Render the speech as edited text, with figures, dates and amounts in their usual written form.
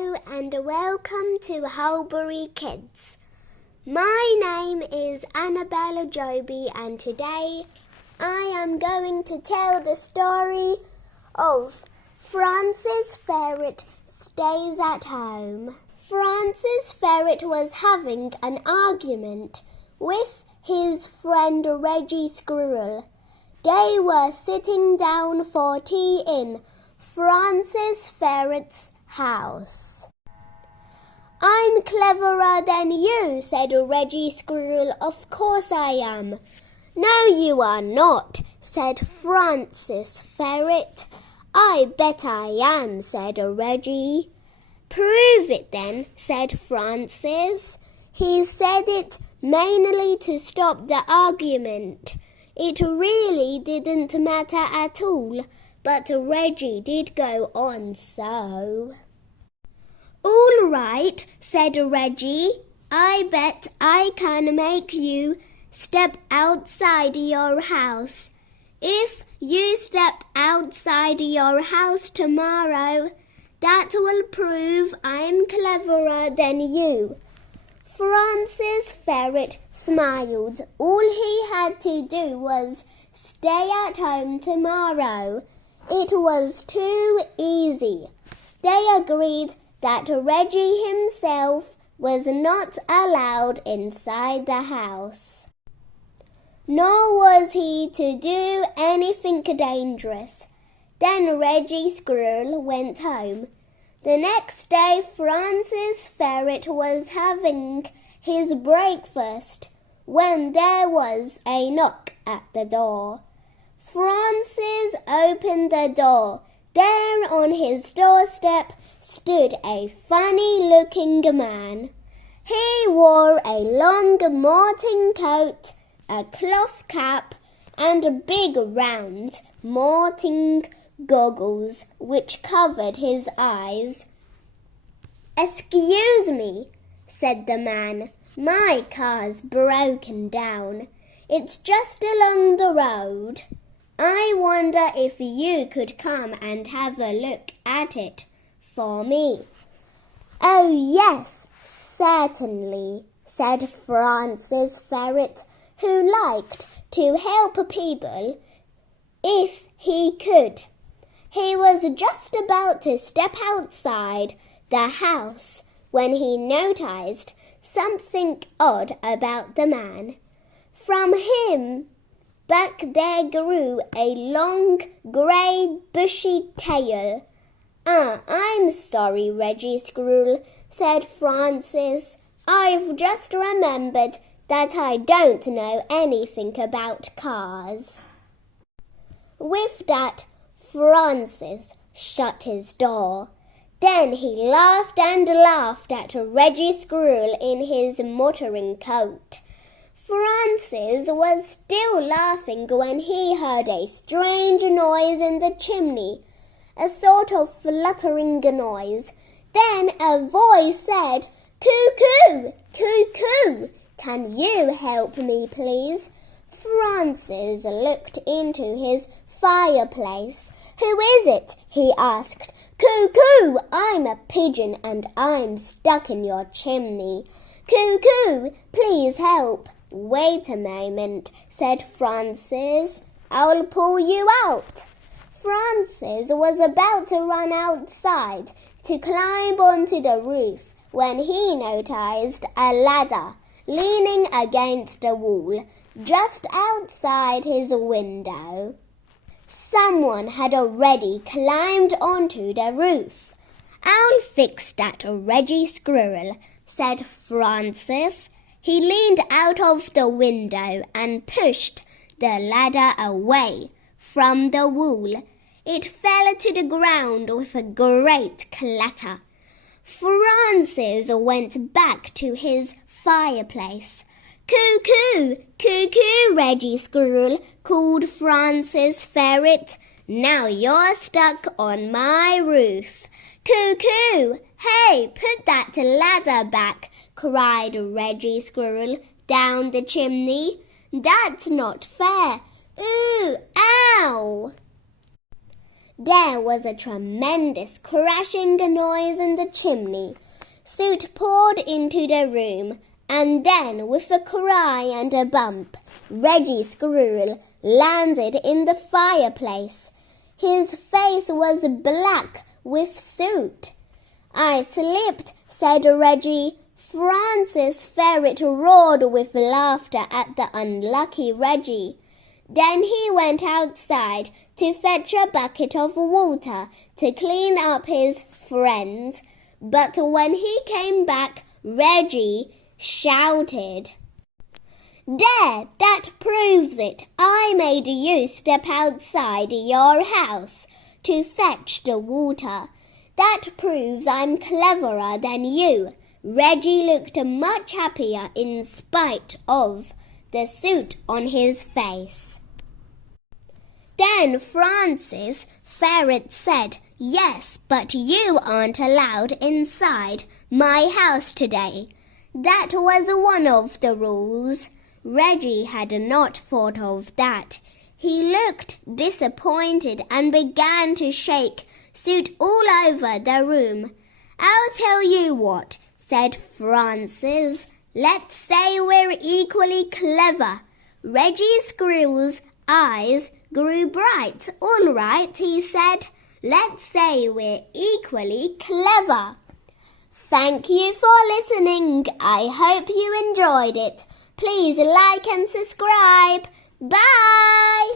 Hello and welcome to Hulbury Kids. My name is Annabel Joby and today I am going to tell the story of Francis Ferret Stays at Home. Francis Ferret was having an argument with his friend Reggie Squirrel. They were sitting down for tea in Francis Ferret's house. "I'm cleverer than you," said Reggie Squirrel. "Of course I am." "No, you are not," said Francis Ferret. "I bet I am," said Reggie. "Prove it then," said Francis. He said it mainly to stop the argument. It really didn't matter at all, but Reggie did go on so. "All right," said Reggie. "I bet I can make you step outside your house. If you step outside your house tomorrow, that will prove I'm cleverer than you." Francis Ferret smiled. All he had to do was stay at home tomorrow. It was too easy. They agreed that Reggie himself was not allowed inside the house, nor was he to do anything dangerous. Then Reggie Squirrel went home. The next day Francis Ferret was having his breakfast when there was a knock at the door. Francis opened the door. There on his doorstep stood a funny-looking man. He wore a long morting coat, a cloth cap, and big round morting goggles which covered his eyes. "Excuse me," said the man. "My car's broken down. It's just along the road. I wonder if you could come and have a look at it for me." "Oh, yes, certainly," said Francis Ferret, who liked to help people if he could. He was just about to step outside the house when he noticed something odd about the man. From him back there grew a long, grey, bushy tail. "I'm sorry, Reggie Squirrel," said Francis. "I've just remembered that I don't know anything about cars." With that, Francis shut his door. Then he laughed and laughed at Reggie Squirrel in his motoring coat. Francis was still laughing when he heard a strange noise in the chimney, a sort of fluttering noise. Then a voice said, "Cuckoo! Cuckoo! Can you help me, please?" Francis looked into his fireplace. "Who is it?" he asked. "Cuckoo! I'm a pigeon and I'm stuck in your chimney. Cuckoo, please help." "Wait a moment," said Francis. "I'll pull you out." Francis was about to run outside to climb onto the roof when he noticed a ladder leaning against the wall just outside his window. Someone had already climbed onto the roof. "I'll fix that, Reggie Squirrel," said Francis. He leaned out of the window and pushed the ladder away from the wall. It fell to the ground with a great clatter. Francis went back to his fireplace. "Cuckoo! Cuckoo, Reggie Squirrel," called Francis Ferret. "Now you're stuck on my roof." "Cuckoo! Hey, put that ladder back," cried Reggie Squirrel down the chimney. "That's not fair. Ooh, ow!" There was a tremendous crashing noise in the chimney. Soot poured into the room, and then, with a cry and a bump, Reggie Squirrel landed in the fireplace. His face was black with soot. "I slipped," said Reggie. Francis Ferret roared with laughter at the unlucky Reggie. Then he went outside to fetch a bucket of water to clean up his friend. But when he came back, Reggie shouted, "There, that proves it. I made you step outside your house to fetch the water. That proves I'm cleverer than you." Reggie looked much happier in spite of the soot on his face. Then Francis Ferret said, "Yes, but you aren't allowed inside my house today." That was one of the rules. Reggie had not thought of that. He looked disappointed and began to shake soot all over the room. "I'll tell you what," said Francis. "Let's say we're equally clever." Reggie Squirrel's eyes grew bright. "All right," he said. "Let's say we're equally clever." Thank you for listening. I hope you enjoyed it. Please like and subscribe. Bye!